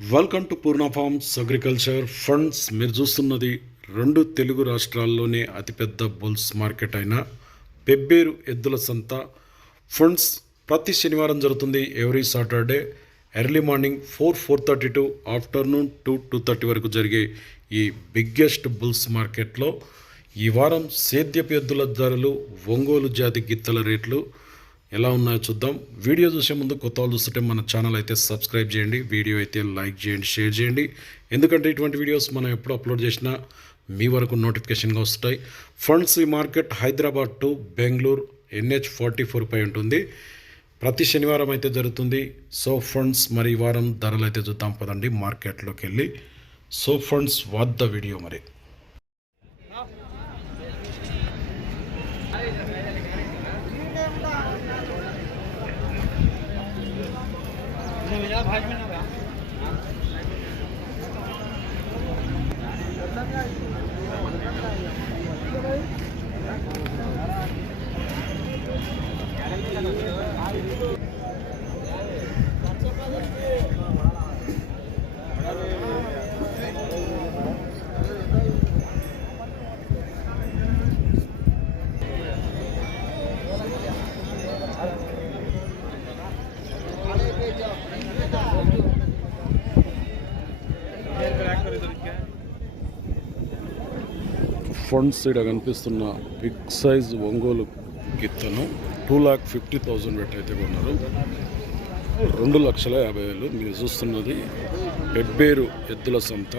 Welcome to Poorna farms agriculture funds మీరు చూస్తున్నది రెండు తెలుగు రాష్ట్రాల్లోనే అతిపెద్ద బుల్స్ మార్కెట్ అయిన పెబ్బేరు ఎద్దుల సంత ఫండ్స్. ప్రతి శనివారం జరుగుతుంది every Saturday early morning four four thirty to afternoon two two thirty వరకు జరిగే ఈ బిగ్గెస్ట్ బుల్స్ మార్కెట్లో ఈ వారం సేద్యపు ఎద్దుల ధరలు ఒంగోలు జాతి గిత్తల రేట్లు ఎలా ఉన్నాయో చూద్దాం. వీడియో చూసే ముందు కొత్త వాళ్ళు చూస్తుంటే మన ఛానల్ అయితే సబ్స్క్రైబ్ చేయండి. వీడియో అయితే లైక్ చేయండి షేర్ చేయండి. ఎందుకంటే ఇటువంటి వీడియోస్ మనం ఎప్పుడు అప్లోడ్ చేసినా మీ వరకు నోటిఫికేషన్గా వస్తాయి. ఫండ్స్ ఈ market Hyderabad to Bengaluru NH forty four పై ఉంటుంది. ప్రతి శనివారం అయితే జరుగుతుంది. సో ఫండ్స్ మరి ఈ వారం ధరలు అయితే చూద్దాం. పదండి మార్కెట్లోకి వెళ్ళి. So funds what the video మరి. Ja, ja, ja. Front side కనిపిస్తున్న బిగ్ సైజ్ ఒంగోలు గిత్తను టూ ల్యాక్ ఫిఫ్టీ థౌజండ్ పెట్టి అయితే కొన్నారు. రెండు లక్షల యాభై వేలు మీరు చూస్తున్నది పెబ్బేరు ఎద్దుల సంత.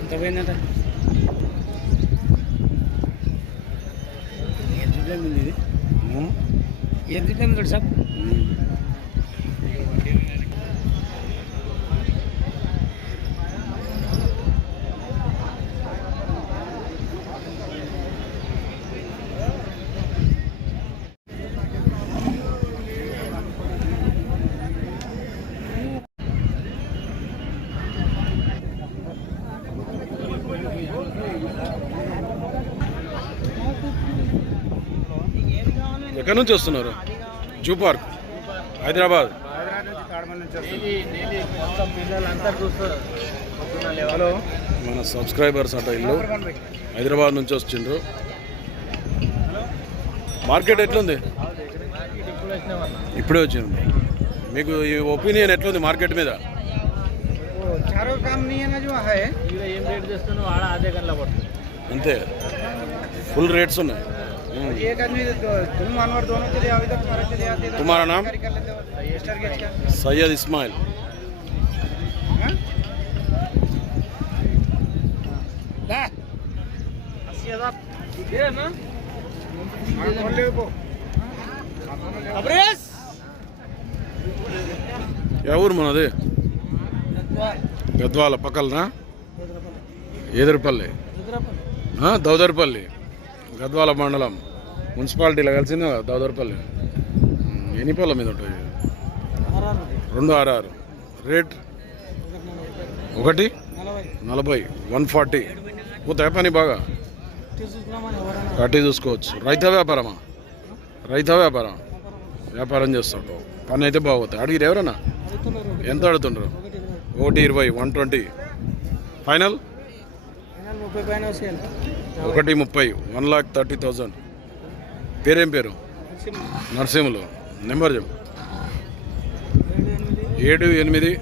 ఎంత పోయిందంట ఏం చూడలేదు ఇది? ఏం చూడలేదు సార్? ఎక్కడి నుంచి వస్తున్నారు? Zoo park. హైదరాబాద్. హలో. మన సబ్స్క్రైబర్స్ అట ఇల్లు. హైదరాబాద్ నుంచి వచ్చిండ్రు మార్కెట్ ఎట్లుంది? ఇప్పుడే వచ్చింది మీకు ఈ ఒపీనియన్ ఎట్లుంది మార్కెట్ మీద? అంతే. ఫుల్ రేట్స్ ఉన్నాయి. ఉమ్. एक आदमी दो- तुम अनवर दोनों के लिए अभी तक सारे चले आते थे तुम्हारा नाम? कर लेते हो रजिस्टर के क्या సయ్యద్ ఇస్మాయిల్ हाँ? दा अस्सी हजार दे ना हाँ, बोल ले वो अब्रेस ఏ ఊరు మనది గద్వాల పక్కలనా ఎదురుపల్లి ఆ, దౌదర్పల్లి గద్వాల మండలం మున్సిపాలిటీలో కలిసింది కదా ఎన్ని పళ్ళ మీద ఉంటుంది రెండు ఆర్ఆర్. రేట్? ఒకటి? నలభై. One forty. పోతాయి పని బాగా? కట్టి చూసుకోవచ్చు. రైత వ్యాపారమా? రైత వ్యాపారం. వ్యాపారం చేస్తాడు. పని అయితే బాగుతాయి అడిగిరు ఎవరన్నా? ఎంత అడుగుతుండ్రు? ఒకటి ఇరవై వన్ ట్వంటీ. ఫైనల్? ముప్పై పైన వస్తాయి ఒకటి ముప్పై వన్ లాక్ థర్టీ థౌజండ్. పేరేం పేరు? నరసింహులు. నెంబర్ చెప్పు. ఏడు ఎనిమిది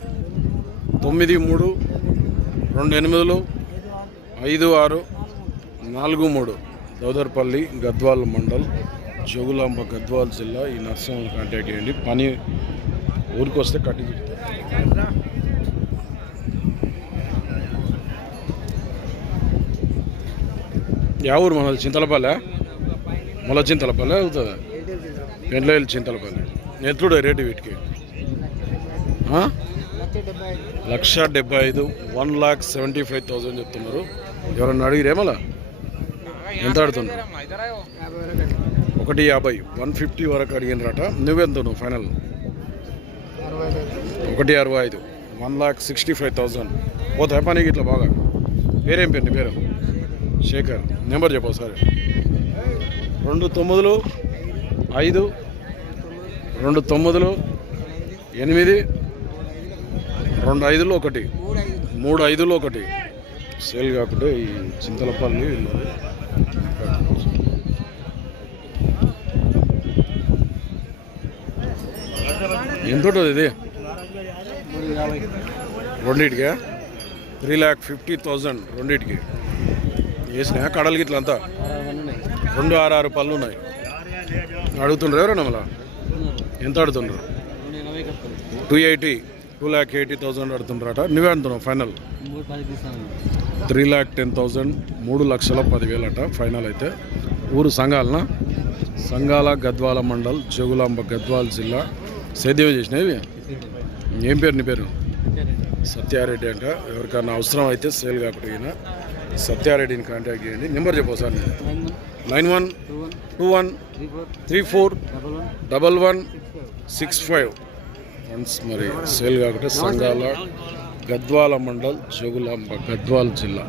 తొమ్మిది మూడు రెండు ఎనిమిదిలు ఐదు ఆరు నాలుగు మూడు. దౌదర్పల్లి గద్వాల్ మండల్ జోగులాంబ గద్వాల్ జిల్లా ఈ నర్సింహులు కాంటాక్ట్ చేయండి. పని ఊరికి వస్తే కట్టి యా ఊరు మన చింతలపాలే మొల చింతలపల్లె అవుతుంది. పెండ్లేలు చింతలపల్లి. ఎత్తుడు రేటు వీటికి. లక్ష డెబ్బై ఐదు one lakh seventy five thousand చెప్తున్నారు. ఎవరన్నా అడిగిరేమలా ఎంత ఆడుతున్నారు ఒకటి యాభై వన్ ఫిఫ్టీ వరకు అడిగినరాట. నువ్వెంత నువ్వు ఫైనల్? ఒకటి అరవై ఐదు one lakh sixty five thousand పోతాయి పనికి ఇట్లా బాగా? పేరేం పేరు నీ పేరు? శేఖర్. నెంబర్ చెప్పు ఒకసారి. రెండు తొమ్మిదిలు ఐదు రెండు తొమ్మిదిలు ఎనిమిది రెండు ఐదులు ఒకటి మూడు ఐదులు ఒకటి. సేల్ కాకుండా ఈ చింతలపల్లి ఎంత ఉంటుంది ఇది రెండింటికి? త్రీ ల్యాక్ ఫిఫ్టీ థౌజండ్ రెండింటికి. వేసినా కడలకి ఇట్లా అంతా? రెండు ఆరు ఆరు పళ్ళు ఉన్నాయి. అడుగుతుండ్రు ఎవరన్నా మళ్ళా? ఎంత అడుగుతుండ్రు? Two eighty two lakh eighty thousand అడుగుతుండ్రట. నువ్వే అంటున్నావు final three lakh ten thousand మూడు లక్షల పదివేలట ఫైనల్ అయితే. ఊరు సంఘాలన? సంఘాల గద్వాల మండల్ జోగులాంబ గద్వాల జిల్లా. సేద్యం చేసినవి ఏం పేరు నీ పేరు? సత్యారెడ్డి. అంట. ఎవరికైనా అవసరం అయితే సేల్ కాకపోయినా సత్యారెడ్డిని కాంటాక్ట్ చేయండి. నెంబర్ చెప్పు sir nine. One two one three four double one six five. Funds మరి సేల్ కాకుండా సంఘాల గద్వాల మండల్ జోగులాంబ గద్వాల జిల్లా.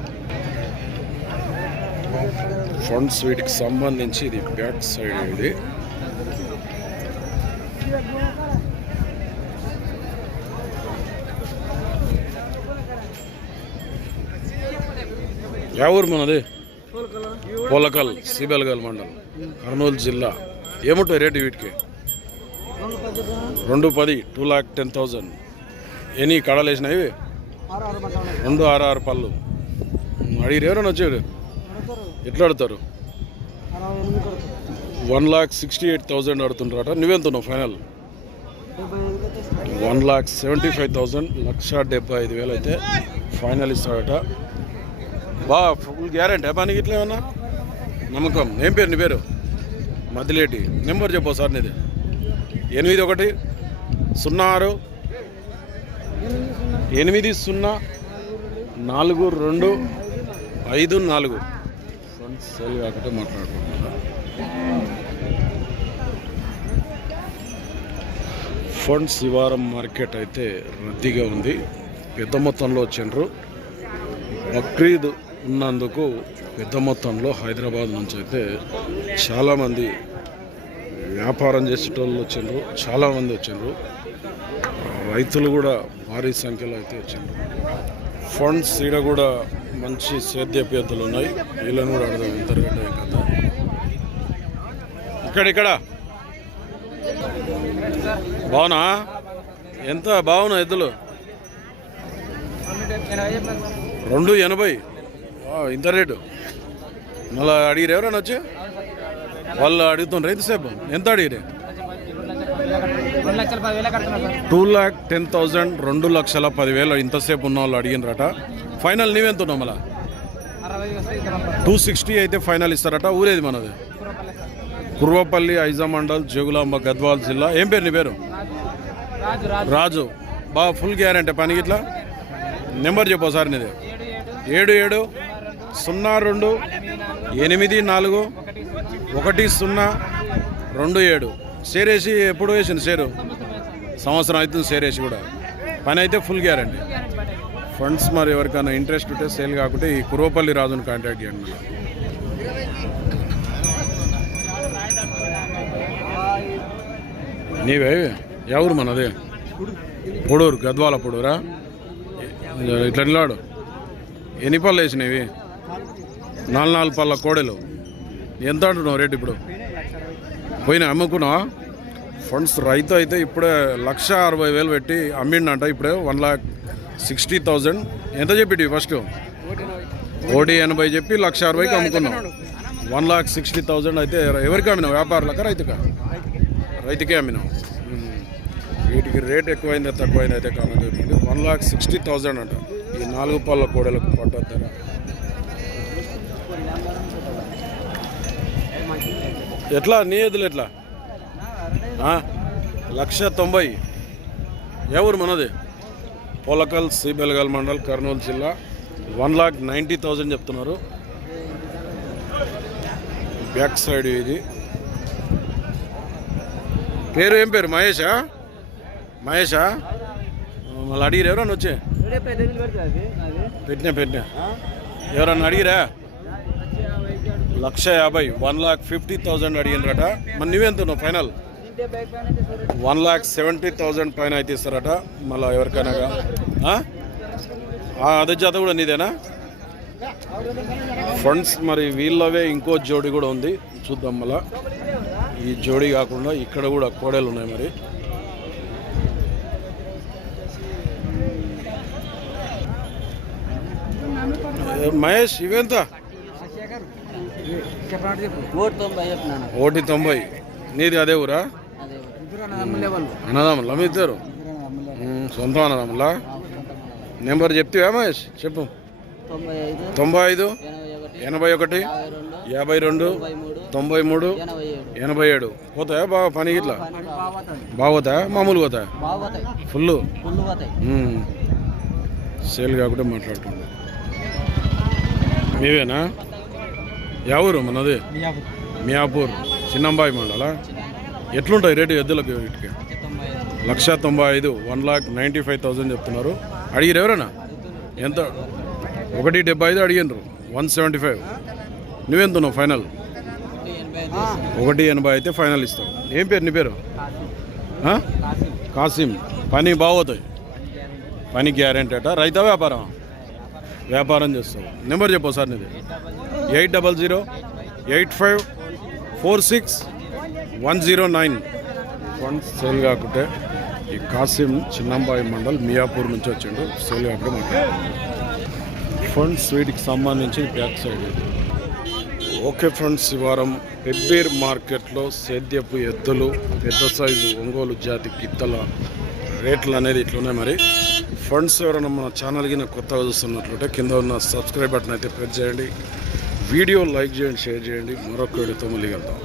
ఫండ్స్ వీటికి సంబంధించి ఇది బ్యాక్ సైడ్ ఇది. యా ఊరు మనది పొలకల్ సిబెల్గల్ మండలం కర్నూలు జిల్లా ఏముంటాయి రేటు వీటికి రెండు పది టూ లాక్ టెన్ థౌజండ్ ఎన్ని కడలు వేసినాయి రెండు ఆరు ఆరు పళ్ళు అడిగిరు ఎవరైనా వచ్చారు ఎట్లా అడుగుతారు one lakh sixty eight thousand అడుగుతుంటారట నువ్వెంతున్నావు final one lakh seventy five thousand లక్ష డెబ్బై ఐదు వేలు అయితే ఫైనల్ ఇస్తాడట బా ఫుల్ గ్యారెంటీ. పనికి ఇట్లా ఏమన్నా? నమ్మకం. ఏం పేరు నీ పేరు? మదిలేటి. నెంబర్ చెప్పు సార్ నీది. ఎనిమిది ఒకటి సున్నా ఆరు ఎనిమిది సున్నా నాలుగు రెండు ఐదు నాలుగు. ఫ్రెండ్స్ సెల్ కాకుండా మాట్లాడుకుంటున్నా. ఫండ్స్ ఈ వారం మార్కెట్ అయితే రద్దీగా ఉంది. పెద్ద మొత్తంలో వచ్చిండ్రు. బక్రీద్ ఉన్నందుకు పెద్ద మొత్తంలో హైదరాబాద్ నుంచి అయితే చాలామంది వ్యాపారం చేసేటోళ్ళు వచ్చిండ్రు చాలామంది వచ్చిండ్రు. రైతులు కూడా భారీ సంఖ్యలో అయితే వచ్చిండ్రు. ఫండ్స్ ఈడ కూడా మంచి సేద్య పెద్దలు ఉన్నాయి. వీళ్ళని కూడా అడదాం ఇంతర్గడ్డ కదా ఇక్కడ బావునా? ఎంత బావునా ఎద్దులు? రెండు ఎనభై. ఇంత రేటు? మళ్ళీ అడిగిరు ఎవరైనా వచ్చి? వాళ్ళు అడుగుతున్నారు రైతు సేపు? ఎంత అడిగిరే టూ ల్యాక్ టెన్ థౌజండ్ రెండు లక్షల పదివేలు ఇంతసేపు ఉన్న వాళ్ళు అడిగినరట ఫైనల్ నీవెంత ఉన్నావు మళ్ళా? టూ సిక్స్టీ అయితే ఫైనల్ ఇస్తారట ఊరేది మనది? కుర్వపల్లి ఐజా మండల్ జోగులాంబ గద్వాల్ జిల్లా. ఏం పేరు నీ పేరు? రాజు. బాగా ఫుల్ గ్యారంటీ పనికి ఇట్లా? నెంబర్ చెప్పు సార్ నీది. ఏడు ఏడు సున్నా రెండు ఎనిమిది నాలుగు ఒకటి సున్నా రెండు ఏడు. షేర్ వేసి ఎప్పుడు వేసింది షేరు? సంవత్సరం అవుతుంది షేర్ వేసి కూడా. పని అయితే ఫుల్ గ్యారంటీ. ఫండ్స్ మరి ఎవరికైనా ఇంట్రెస్ట్ ఉంటే సేల్ కాకుంటే ఈ కురవపల్లి రాజుని కాంటాక్ట్ చేయండి నీవే? ఎవరు మనది? పొడూరు గద్వాల పొడూరా? ఇట్లా నిలాడు ఎన్ని పళ్ళు వేసినవి? నాలుగు నాలుగు పళ్ళ కోడెలు. ఎంత అంటున్నావు రేటు ఇప్పుడు? పోయినా అమ్ముకున్నావా? ఫండ్స్ రైతు అయితే ఇప్పుడే లక్ష అరవై వేలు పెట్టి అమ్మిండంట ఇప్పుడే వన్ లాక్ సిక్స్టీ థౌజండ్. ఎంత చెప్పిటివి ఫస్ట్ కోటి ఎనభై చెప్పి లక్ష అరవైకి అమ్ముకున్నాం వన్ లాక్ సిక్స్టీ థౌజండ్ అయితే ఎవరికి అమ్మినావు? వ్యాపారులక రైతుకా? రైతుకే అమ్మినాం వీటికి రేట్ ఎక్కువైంది తక్కువైందా అయితే కారణం వన్ లాక్ సిక్స్టీ థౌజండ్ అంట. ఈ నాలుగు పళ్ళ కోడలకు పడ్డ ధర ఎట్లా? నీ ఎదులు ఎట్లా? లక్ష తొంభై. ఎవరు మనది? పొలకల్ సిబెల్గల్ మండల్ కర్నూలు జిల్లా. వన్ లాక్ నైంటీ థౌజండ్ చెప్తున్నారు. బ్యాక్ సైడ్ ఇది. పేరు ఏం పేరు? మహేషా? మహేషా? మళ్ళీ అడిగిరు ఎవరన్నా వచ్చే? పెట్టినా పెట్టినా. ఎవరన్నా అడిగిరా? లక్ష యాభై వన్ లాక్ ఫిఫ్టీ థౌజండ్ అడిగినరట మరి నువ్వెంత final? One lakh seventy thousand పైన అయితే ఇస్తారట మళ్ళీ ఎవరికైనా అదే జాత కూడా నీదేనా? ఫ్రెండ్స్ మరి వీళ్ళవే ఇంకో జోడి కూడా ఉంది. చూద్దాం మళ్ళా. ఈ జోడి కాకుండా ఇక్కడ కూడా కోడలు ఉన్నాయి మరి. మహేష్ ఇవేంతా చెప్పండి చెప్పు ఓటు తొంభై చెప్పినాను ఒకటి తొంభై నీది అదే ఊరా? అన్నదమ్ములే మీ ఇద్దరు? సొంతం అన్నదమ్ములా? నెంబర్ చెప్తావా మహేష్? చెప్పు. తొంభై ఐదు ఎనభై ఒకటి యాభై రెండు తొంభై మూడు ఎనభై ఏడు. పోతాయా బాగా పని ఇట్లా బాగుతాయి మామూలు పోతాయా. ఫుల్ సేల్ కాకుండా మాట్లాడుతుంది మీవేనా ఎవరు మనది మియాపూర్ చిన్నంబాయి మండలా ఎట్లుంటాయి రేటు ఎద్దులకు వీటికి లక్ష తొంభై ఐదు one lakh ninety five thousand చెప్తున్నారు అడిగిరు ఎవరైనా ఎంత ఒకటి డెబ్బై ఐదు అడిగినారు వన్ సెవెంటీ ఫైవ్ నువ్వెంత ఉన్నావు ఫైనల్ ఒకటి ఎనభై అయితే ఫైనల్ ఇస్తావు ఏం పేరు నీ పేరు? కాసిం పని బాగోతాయి పని గ్యారెంటీ అట రైతా వ్యాపారం వ్యాపారం చేస్తావు నెంబర్ చెప్పు సార్ నీది eight double zero eight five four six one zero nine. Funds sale కాకుంటే ఈ కాసిం చిన్నంబాయి మండల్ మియాపూర్ నుంచి వచ్చిండు. సేల్ కాకుండా మాట్లాడు ఫండ్స్ వీటికి సంబంధించి బ్యాక్ సైడ్ ఓకే ఫ్రెండ్స్ ఈ వారం పెబ్బేర్ మార్కెట్లో సేద్యపు ఎద్దులు పెద్ద సైజు ఒంగోలు జాతి గిత్తల రేట్లు అనేది ఇట్లున్నాయి మరి. ఫండ్స్ ఎవరైనా మన ఛానల్కి కింద కొత్తగా చూస్తున్నట్లయితే కింద ఉన్న సబ్స్క్రైబ్ బటన్ అయితే ప్రెస్ చేయండి. వీడియో లైక్ చేయండి షేర్ చేయండి. మరొక వీడియోతో మళ్ళీ వెళ్తాం